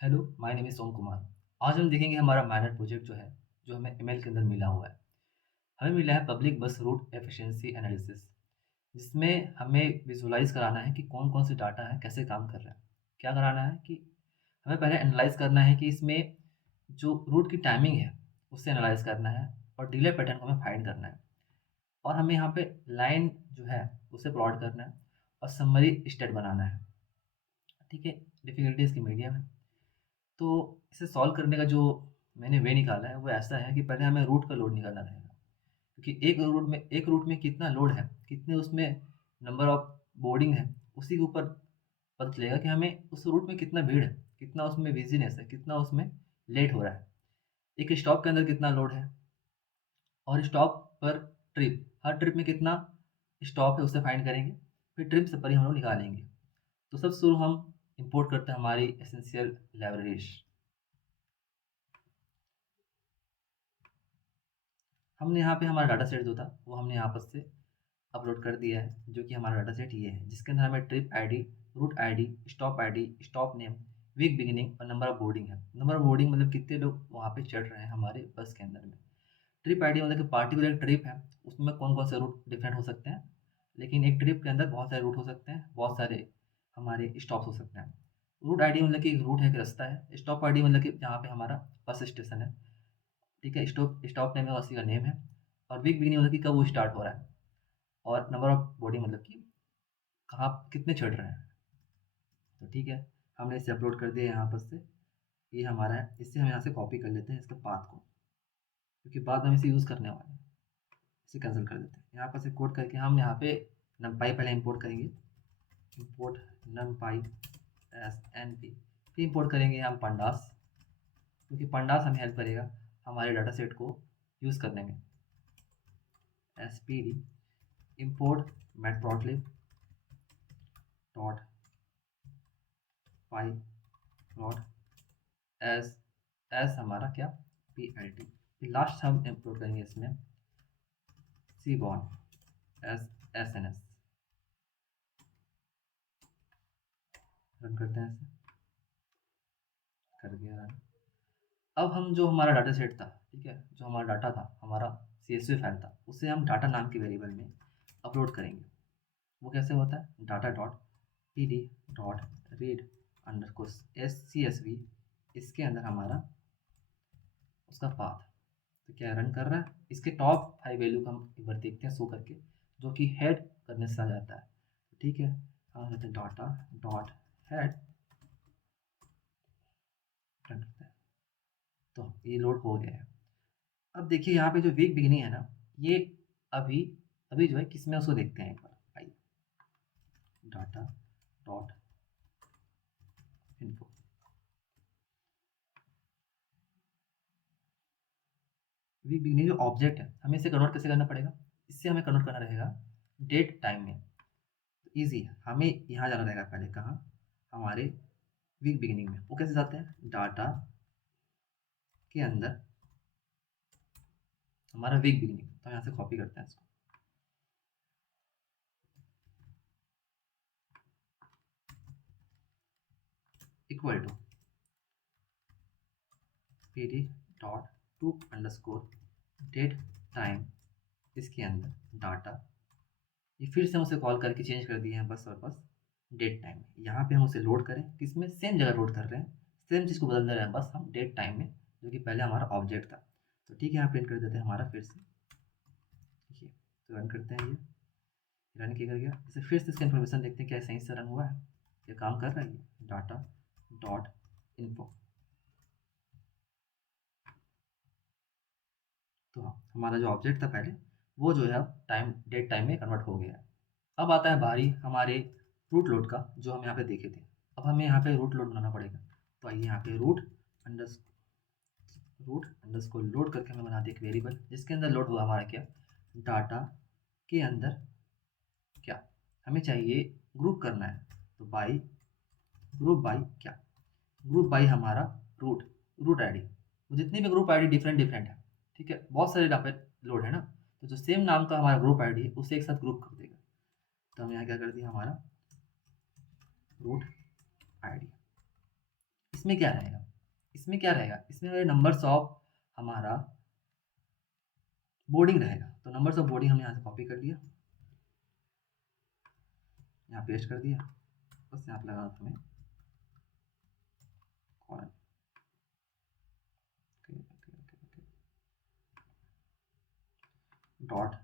Hello, my name is ओम कुमार। आज हम देखेंगे हमारा माइनर प्रोजेक्ट जो है, जो हमें ईमेल के अंदर मिला हुआ है। हमें मिला है public bus route efficiency analysis, जिसमें हमें विज़ुअलाइज़ कराना है कि कौन-कौन से डाटा हैं, कैसे काम कर रहा है। क्या कराना है कि हमें पहले एनालाइज़ करना है कि इसमें जो रूट की टाइमिंग है, उसे एनालाइज़ करना है और डिले पैटर्न को हमें फाइंड करना है। और हमें यहाँ पे लाइन जो है, उसे प्लॉट करना है और समरी स्टेट बनाना है। ठीक है? डिफ़िकल्टी इसकी मीडियम है। तो इसे सॉल्व करने का जो मैंने वे निकाला है वो ऐसा है कि पहले हमें रूट का लोड निकालना रहेगा। क्योंकि एक रूट में कितना लोड है, कितने उसमें नंबर ऑफ बोर्डिंग है, उसी के ऊपर पता चलेगा कि हमें उस रूट में कितना भीड़ है, कितना उसमें बिज़ीनेस है, कितना उसमें लेट हो रहा है। एक स्टॉप के अंदर कितना लोड है और स्टॉप पर ट्रिप, हर ट्रिप में कितना स्टॉप है उसे फाइंड करेंगे। फिर ट्रिप से परे हम लोग निकालेंगे। तो सबसे शुरू हम इंपोर्ट करते हैं हमारी एसेंशियल लाइब्रेरीज़। हमने यहाँ पे हमारा डाटा सेट जो था वो हमने यहाँ पर से अपलोड कर दिया है, जो कि हमारा डाटा सेट ये है, जिसके अंदर हमें trip ID, route ID, stop name, week beginning और नंबर ऑफ बोर्डिंग है। नंबर ऑफ बोर्डिंग मतलब कितने लोग वहाँ पे चढ़ रहे हैं हमारे बस के अंदर में। ट्रिप आईडी मतलब कि पार्टिकुलर ट्रिप है, उसमें कौन-कौन से रूट डिफरेंट हो सकते हैं। लेकिन एक ट्रिप के अंदर बहुत सारे रूट हो सकते हैं, बहुत सारे हमारे स्टॉप्स हो सकते हैं। रूट आईडी मतलब कि एक रूट है, एक रास्ता है। स्टॉप आईडी मतलब कि जहाँ पे हमारा बस स्टेशन है। ठीक है? स्टॉप स्टॉप नेम है उसी का नेम है। और वीक बिगिनिंग मतलब कि कब वो स्टार्ट हो रहा है। और नंबर ऑफ बोर्डिंग मतलब कि कहाँ कितने चढ़ रहे हैं। तो ठीक है, हमने इसे अपलोड कर दिया यहाँ पर से। ये हमारा है, इससे हम यहाँ से कॉपी कर लेते हैं इसके पाथ को, क्योंकि बाद में हम इसे यूज़ करने वाले हैं। इसे कैंसिल कर देते हैं। यहाँ पर से कोड करके हम यहाँ पे numpy पहले इंपोर्ट करेंगे। Import numpy as N P, फिर इंपोर्ट करेंगे हम pandas, क्योंकि pandas हमें हेल्प करेगा हमारे डाटा सेट को यूज़ करने में। As P D import matplotlib dot pyplot as as हमारा क्या, पी एल टी। फिर लास्ट हम इंपोर्ट करेंगे इसमें seaborn as S N S. Run करते हैं इसे, कर दिया रन। अब हम जो हमारा डाटा सेट था, ठीक है, जो हमारा डाटा था, हमारा CSV फाइल था, उसे हम डाटा नाम के वेरिएबल में अपलोड करेंगे। वो कैसे होता है, data dot P D dot read underscore S C S V, इसके अंदर हमारा उसका पाथ। तो क्या रन कर रहा है, इसके टॉप 5 वैल्यू का हम एक बार देखते हैं शो करके, जो कि हेड करने से आ जाता है। तो ठीक है, हम कहते हैं डाटा डॉट हेड, रन करते हैं। तो ये लोड हो गया है। अब देखिए यहाँ पे जो वीक बिगिनिंग है ना, ये अभी अभी जो है किसमें, उसको देखते हैं एक बार। आइए, data dot info. Week beginning जो ऑब्जेक्ट है, हमें इसे कन्वर्ट कैसे करना पड़ेगा, इससे हमें कन्वर्ट करना रहेगा डेट टाइम में। तो ईजी है, हमें यहाँ जाना रहेगा पहले, कहाँ, हमारे वीक बिगिनिंग में। वो कैसे जाते हैं, डाटा के अंदर हमारा वीक बिगिनिंग, तो यहाँ से कॉपी करते हैं इसको, equal to P D dot to underscore date time, इसके अंदर डाटा। ये फिर से हम उसे कॉल करके चेंज कर दिए हैं बस और बस डेट टाइम में। यहाँ पे हम उसे लोड करें, किसमें, सेम जगह लोड कर रहे हैं, सेम चीज़ को बदल दे रहे हैं, बस हम डेट टाइम में, जो कि पहले हमारा ऑब्जेक्ट था। तो ठीक है, यहाँ प्रिंट कर देते हैं हमारा फिर से। देखिए, तो रन करते हैं, ये रन किया गया। इसे फिर से इसका इन्फॉर्मेशन देखते हैं क्या सही से रन हुआ है, ये काम कर रहा है। ये डाटा डॉट इन्फो। तो हाँ, हमारा जो ऑब्जेक्ट था पहले, वो जो है अब टाइम डेट टाइम में कन्वर्ट हो गया है। अब आता है बारी हमारे रूट लोड का, जो हम यहाँ पे देखे थे। अब हमें यहाँ पे रूट लोड बनाना पड़ेगा। तो आइए यहाँ पे रूट अंडरस्कोर लोड करके हमें बना दे एक वेरिएबल, जिसके अंदर लोड होगा हमारा क्या, डाटा के अंदर क्या, हमें चाहिए ग्रुप करना है। तो बाई ग्रुप बाई क्या, ग्रुप बाई हमारा रूट रूट आईडी। तो जितनी भी ग्रुप आईडी डिफरेंट डिफरेंट है, ठीक है, बहुत सारे यहाँ पे लोड है ना, तो जो सेम नाम का हमारा ग्रुप आईडी है उसे एक साथ ग्रुप कर देगा। तो हम यहाँ क्या कर दिया, हमारा रूट आईडी, इसमें क्या रहेगा, इसमें क्या रहेगा, इसमें नंबर्स ऑफ हमारा बोर्डिंग रहेगा। तो नंबर्स ऑफ बोर्डिंग हमने यहाँ से कॉपी कर लिया, यहाँ पेस्ट कर दिया, बस यहाँ पे लगा हमें कॉलन। डॉट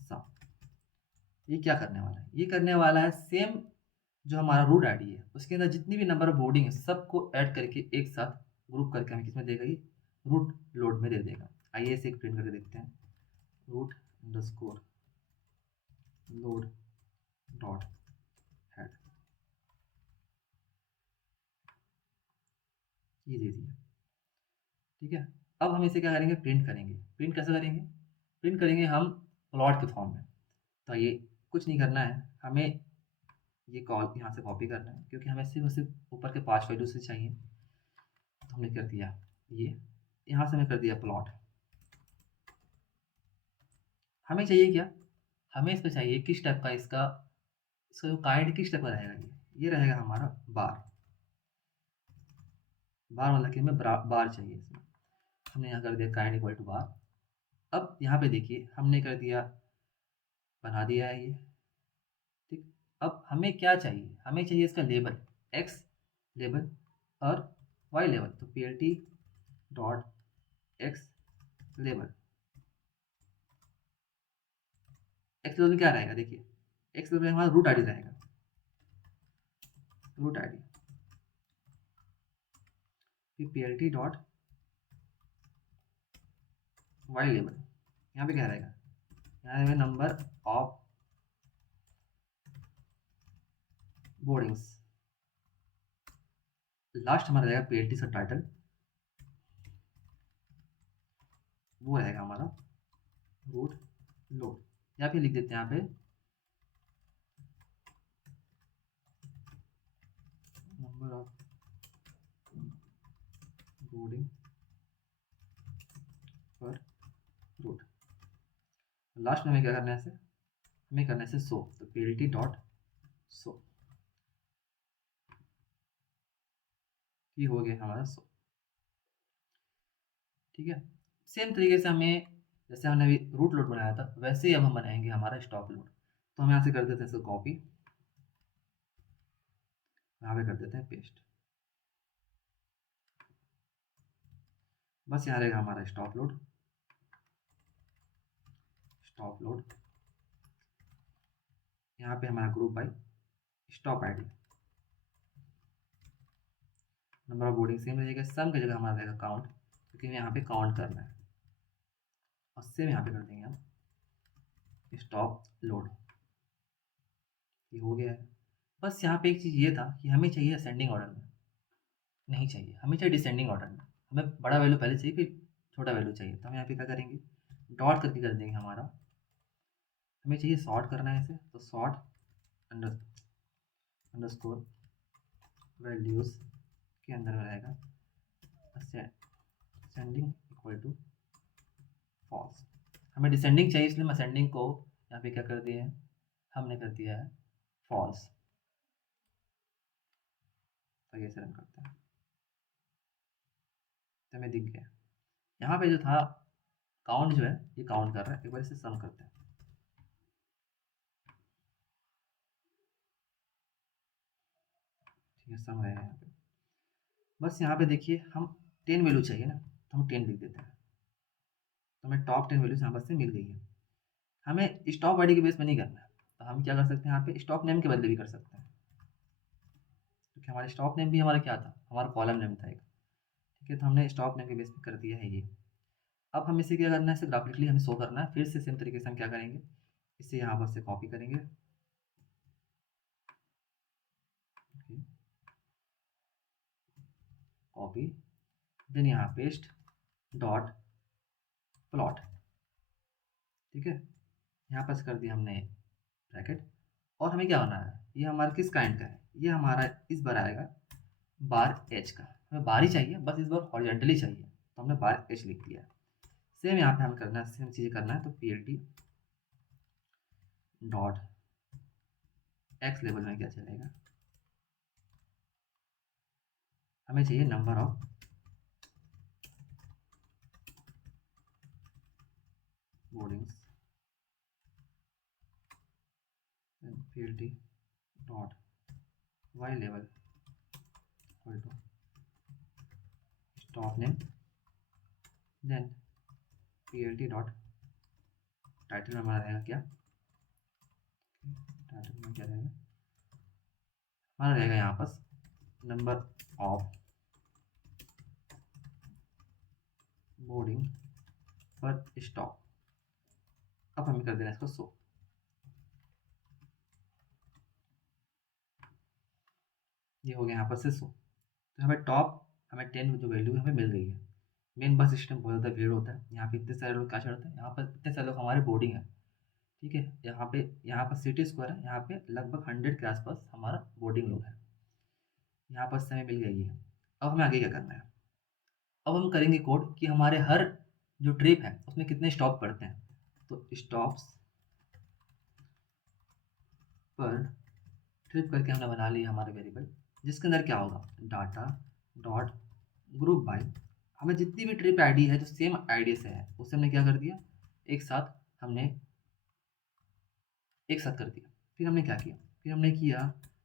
सम। ये क्या करने वाला है, ये करने वाला है सेम जो हमारा रूट आईडी है उसके अंदर जितनी भी नंबर ऑफ बोर्डिंग है सबको ऐड करके एक साथ ग्रुप करके हमें किसमें देगा, ये रूट लोड में दे देगा। आइए इसे प्रिंट करके देखते हैं, route underscore load dot head, ये दे दिया। ठीक है, अब हम इसे क्या करेंगे, प्रिंट करेंगे। प्रिंट कैसे करेंगे, प्रिंट करेंगे हम प्लॉट के फॉर्म में। तो ये कुछ नहीं करना है, हमें ये कॉल यहाँ से कॉपी करना है क्योंकि हमें सिर्फ और सिर्फ ऊपर के 5 वैल्यू से चाहिए। तो हमने कर दिया ये, यहाँ से हमने कर दिया प्लॉट। हमें चाहिए क्या, हमें इसमें चाहिए किस टाइप का, इसका जो काइंड किस टाइप का रहेगा, ये रहेगा हमारा बार। बार मतलब कि हमें बार चाहिए इसमें। हमने यहाँ कर दिया काइंड इक्वल टू बार। अब यहाँ पे देखिए हमने कर दिया, बना दिया है ये। ठीक, अब हमें क्या चाहिए, हमें चाहिए इसका लेबल, एक्स लेबल और वाई लेबल। तो P L T dot X label. X label में क्या रहेगा, देखिए एक्स लेबल में हमारा रूट आईडी रहेगा, रूट आईडी। फिर P L T dot Y label, यहाँ पे क्या रहेगा, यहाँ रहेगा नंबर ऑफ बोर्डिंग्स। लास्ट हमारा रहेगा पी एल टी का टाइटल, वो रहेगा हमारा रूट लोड। या फिर लिख देते हैं यहाँ पे नंबर ऑफ बोर्डिंग पर रूट। लास्ट में हमें क्या करना है, इसे हमें करना है इसे सो। तो P L T dot so, ये हो गया हमारा सो। ठीक है, सेम तरीके से हमें जैसे हमने अभी रूट लोड बनाया था वैसे ही अब हम बनाएंगे हमारा स्टॉप लोड। तो हम यहाँ से कर देते हैं इसको कॉपी, यहाँ पे कर देते हैं पेस्ट। बस यहाँ रहेगा हमारा स्टॉप लोड, स्टॉप लोड। यहाँ पे हमारा group by stop ID, number of boarding same रहेगा, सम की जगह हमारा रहेगा काउंट क्योंकि हमें यहाँ पे काउंट करना है। और सेम यहाँ पे कर देंगे हम स्टॉप लोड, ये हो गया है। बस यहाँ पे एक चीज़ ये था कि हमें चाहिए असेंडिंग ऑर्डर में, नहीं चाहिए, हमें चाहिए डिसेंडिंग ऑर्डर में। हमें बड़ा वैल्यू पहले चाहिए फिर छोटा वैल्यू चाहिए। तो हम यहाँ पे क्या करेंगे, डॉट करके कर देंगे हमारा, हमें चाहिए सॉर्ट करना है इसे। तो सॉर्ट अंडरस्कोर वैल्यूज़ के अंदर में रहेगा असेंडिंग इक्वल टू फॉल्स। हमें डिसेंडिंग चाहिए इसलिए हम असेंडिंग को यहाँ पे क्या कर दिए हैं, हमने कर दिया है फॉल्स। तो ये रन करते हैं, तो हमें दिख गया यहाँ पे जो था काउंट जो है ये काउंट कर रहा है। एक बार इसे सम करते हैं, ठीक है सम रहेगा यहाँ पे। बस यहाँ पे देखिए हम 10 वैल्यू चाहिए ना, तो हम 10 लिख देते हैं। तो हमें टॉप 10 वैल्यूज यहाँ पर से मिल गई है। हमें स्टॉप आईडी के बेस में नहीं करना है, तो हम क्या कर सकते हैं, यहाँ पे स्टॉप नेम के बदले भी कर सकते हैं क्योंकि हमारा स्टॉप नेम भी हमारा क्या था, हमारा कॉलम नेम था एक। ठीक है, तो हमने स्टॉप नेम के बेस पे कर दिया है ये। अब हम इसे क्या करना है, इसे ग्राफिकली हमें शो करना है। फिर से सेम तरीके से हम क्या करेंगे, इसे यहाँ पर से कॉपी करेंगे, कॉपी, देन यहाँ पेस्ट डॉट प्लॉट। ठीक है, यहाँ पर कर दिया हमने ब्रैकेट। और हमें क्या होना है, ये हमारा किस काइंड का है, ये हमारा इस बार आएगा बार एच का। हमें बार ही चाहिए, बस इस बार हॉरिजॉन्टली चाहिए, तो हमने बार एच लिख दिया। सेम यहाँ पे हमें करना है, सेम चीज़ करना है। तो P L T dot X लेवल में क्या चलेगा, हमें चाहिए number of boardings plt dot Y लेवल equal to stop name, then plt dot title में हमारा रहेगा क्या, टाइटल में क्या रहेगा हमारा रहेगा यहाँ पर नंबर ऑफ बोर्डिंग पर स्टॉप। अब हमें कर देना इसको शो। ये हो गया यहाँ पर से शो। तो हमें टॉप हमें 10 जो वैल्यू है हमें मिल गई है। मेन बस सिस्टम बहुत ज़्यादा भीड़ होता है, यहाँ पे इतने सारे लोग क्या चढ़ते हैं, यहाँ पर इतने सारे लोग हमारे बोर्डिंग है, ठीक है। यहाँ पर सिटी स्क्वायर है, यहाँ पे लगभग 100 के आसपास हमारा बोर्डिंग लोग है। यहाँ पर समय मिल गई है। अब हमें आगे क्या करना है, अब हम करेंगे कोड कि हमारे हर जो ट्रिप है उसमें कितने स्टॉप पड़ते हैं। तो स्टॉप्स पर ट्रिप करके हमने बना लिया हमारा वेरिएबल, जिसके अंदर क्या होगा डाटा डॉट ग्रुप बाय। हमें जितनी भी ट्रिप आईडी है जो सेम आईडी से है उसे हमने क्या कर दिया, एक साथ कर दिया। फिर हमने क्या किया, फिर हमने किया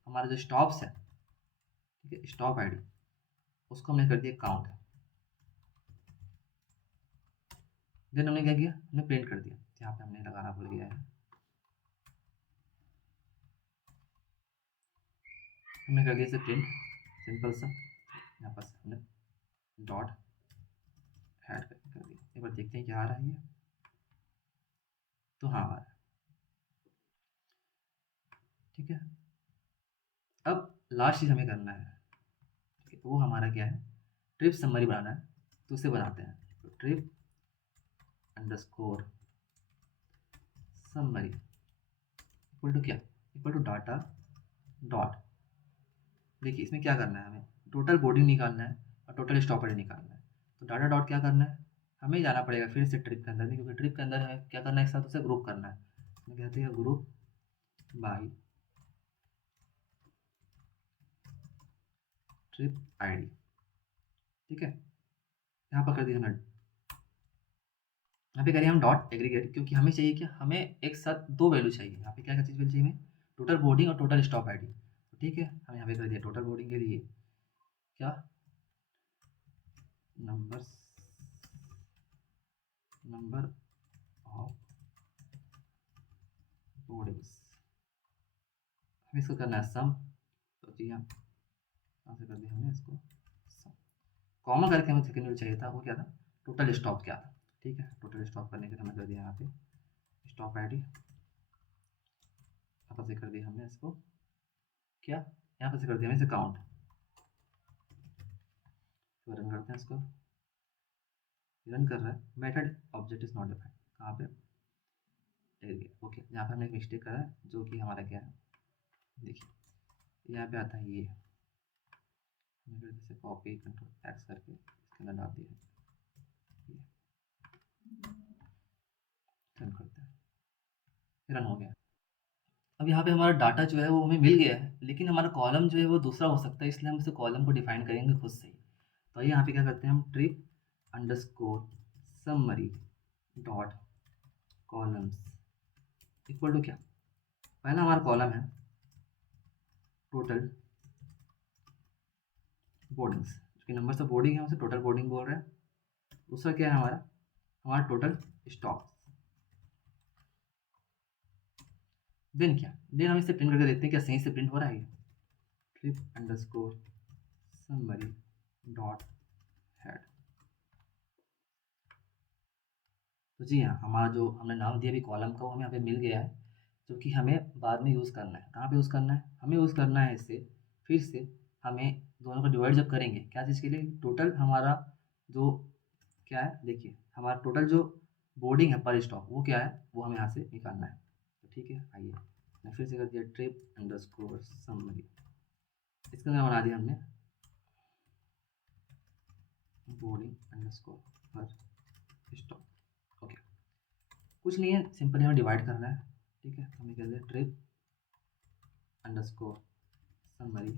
हमारा जो स्टॉप्स है, ठीक है, स्टॉप आईडी उसको हमने कर दिया काउंट। देन हमने क्या किया, हमने प्रिंट कर दिया। यहाँ पे हमने लगाना भूल गया है, हमने कर दिया इसे प्रिंट, सिंपल सा। यहाँ पर हमने डॉट ऐड कर दिया। एक बार देखते हैं क्या आ रहा है ये, तो हाँ आ रहा है, ठीक है। अब लास्ट चीज़ हमें करना है, ठीक है, वो हमारा क्या है, ट्रिप समरी बनाना है। तो उसे बनाते हैं, तो trip underscore summary equal to क्या, इक्वल टू डाटा डॉट। देखिए इसमें क्या करना है, हमें टोटल बोर्डिंग निकालना है और टोटल स्टॉपर निकालना है। तो डाटा डॉट क्या करना है, हमें जाना पड़ेगा फिर से ट्रिप के अंदर में, क्योंकि ट्रिप के अंदर हमें क्या करना है, एक साथ उसे ग्रुप करना है। इसमें कहते हैं ग्रुप बाई ट्रिप आईडी, ठीक है। यहाँ पर कर दिया हमने, यहाँ पे करिए हम डॉट एग्रीगेट, क्योंकि हमें चाहिए क्या, हमें एक साथ दो वैल्यू चाहिए। यहाँ पे क्या क्या चीज़ चाहिए हमें, टोटल बोर्डिंग और टोटल स्टॉप आईडी। तो ठीक है, हम यहाँ पे कर दिया टोटल बोर्डिंग के लिए क्या, नंबर ऑफ बोर्डिंग्स, हमें इसको करना है सम। तो जी हाँ, यहाँ से कर दिया हमने इसको सम। कॉमा करके हमें सेकेंड वैल्यू चाहिए था, वो क्या था, टोटल स्टॉप क्या था, ठीक है। टोटल स्टॉप करने के लिए हमें कर दिया यहाँ पे स्टॉप आईडी, यहाँ पर से कर दिया हमने इसको क्या, यहाँ पर से कर दिया हमने इसे काउंट। तो रन करते हैं इसको, रन कर रहा है, method object is not defined, कहाँ पे एरिया, ओके। यहाँ पे हमने एक मिस्टेक करा है, जो कि हमारा क्या है, देखिए यहाँ पे आता है ये, मैंने जैसे कॉपी कंट्रोल एक्स करके इसके अंदर डाल दिया, रन करते हैं, रन हो गया। अब यहाँ पे हमारा डाटा जो है वो हमें मिल गया है, लेकिन हमारा कॉलम जो है वो दूसरा हो सकता है, इसलिए हम इसे कॉलम को डिफाइन करेंगे खुद से ही। तो यहाँ पे क्या करते हैं, हम trip underscore summary dot columns equal to क्या, पहला हमारा कॉलम है टोटल बोर्डिंग्स, जो नंबर ऑफ बोर्डिंग है उसे टोटल बोर्डिंग बोल रहे हैं। दूसरा क्या है हमारा टोटल स्टॉप। देन क्या, देन हम इसे प्रिंट करके देखते हैं क्या सही से प्रिंट हो रहा है। Trip underscore summary dot head. तो जी हाँ, हमारा जो हमने नाम दिया अभी कॉलम का वो हमें यहाँ पे मिल गया है, जो कि हमें बाद में यूज़ करना है। कहाँ पे यूज़ करना है, हमें यूज़ करना है इसे फिर से, हमें दोनों को डिवाइड जब करेंगे क्या चीज़ के लिए, टोटल हमारा जो क्या है, देखिए हमारा टोटल जो बोर्डिंग है पर स्टॉप वो क्या है, वो हमें यहाँ से निकालना है। तो ठीक है, आइए मैं फिर से कर दिया ट्रिप अंडरस्कोर समरी, इसके अंदर बना दिया हमने बोर्डिंग अंडरस्कोर पर स्टॉप, ओके। कुछ नहीं है, सिंपली हमें डिवाइड करना है, ठीक है। तो हमें कहते हैं trip underscore summary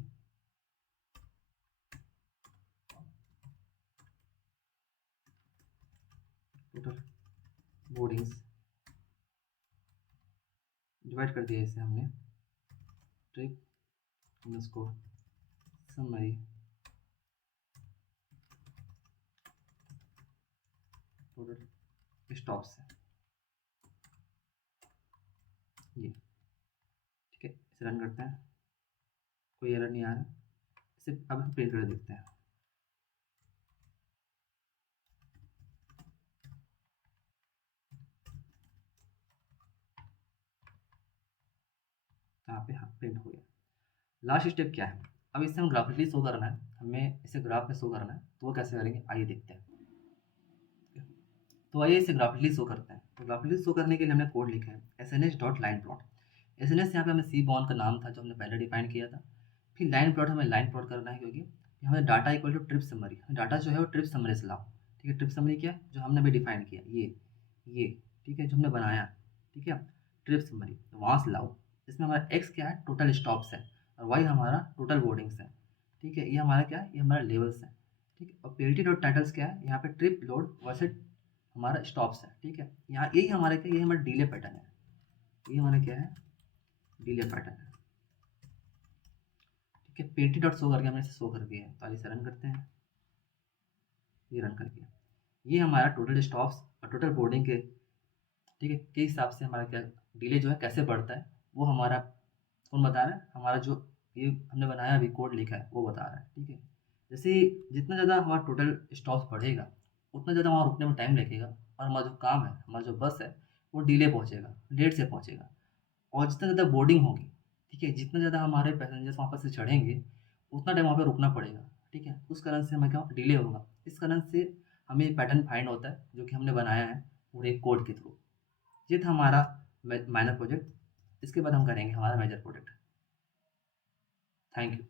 boardings divide कर दिया इसे हमने trip underscore summary total stop से, ये ठीक है। इसे रन करते हैं, कोई एरर नहीं आ रहा। इसे अब हम प्रिंट कर देखते हैं। यहाँ पे हाँ प्रिंट हो गया। लास्ट स्टेप क्या है, अब इसे हम ग्राफिकली शो करना है, हमें इसे ग्राफ में शो करना है, तो वो कैसे करेंगे आइए देखते हैं। तो आइए इसे ग्राफिकली शो करते हैं। तो ग्राफिकली शो करने के लिए हमने कोड लिखा है sns.line-plot। sns यहाँ पे हमें सी बॉर्न का नाम था जो हमने पहले डिफाइन किया था। फिर लाइन प्लॉट हमें लाइन प्लॉट करना है, क्योंकि हमें data equal to trip summary, data जो है वो ट्रिप समरी से लाओ। ठीक है, ट्रिप समरी क्या है, जो हमने भी डिफाइन किया ये ठीक है, जो हमने बनाया, ठीक है, ट्रिप समरी तो वहाँ से लाओ। इसमें हमारा एक्स क्या है, टोटल स्टॉप्स है, और वाई हमारा टोटल बोर्डिंग्स है। ठीक है, ये हमारा क्या है, ये हमारा लेवल्स है। ठीक है, और पेल्टी डॉट टाइटल्स क्या है, यहाँ पे ट्रिप लोड वर्सेस हमारा स्टॉप्स है। ठीक है, यहाँ यही हमारा क्या, ये हमारा डिले पैटर्न है, ये हमारा क्या है, डिले पैटर्न है। ठीक है, पेटी डॉट शो करके हमने इसे शो कर दिया है। तो आइए इसे रन करते हैं, ये रन कर दिया। ये हमारा टोटल स्टॉप्स और टोटल बोर्डिंग के, ठीक है, के हिसाब से हमारा क्या डिले जो है कैसे बढ़ता है, वो हमारा कौन बता रहा है, हमारा जो ये हमने बनाया अभी कोड लिखा है वो बता रहा है। ठीक है, जैसे जितना ज़्यादा हमारा टोटल स्टॉप्स बढ़ेगा उतना ज़्यादा वहाँ रुकने में टाइम लगेगा, और हमारा जो काम है, हमारा जो बस है, वो डिले पहुँचेगा, लेट से पहुँचेगा। और जितना ज़्यादा बोर्डिंग होगी, ठीक है, जितना ज़्यादा हमारे पैसेंजर्स वहाँ पर से चढ़ेंगे उतना टाइम वहाँ पे रुकना पड़ेगा। ठीक है, उस कारण से हमें क्या डिले होगा। इस कारण से हमें ये पैटर्न फाइंड होता है जो कि हमने बनाया है पूरे कोड के थ्रू। ये था हमारा माइनर प्रोजेक्ट। इसके बाद हम करेंगे हमारा मेजर प्रोजेक्ट। Thank you.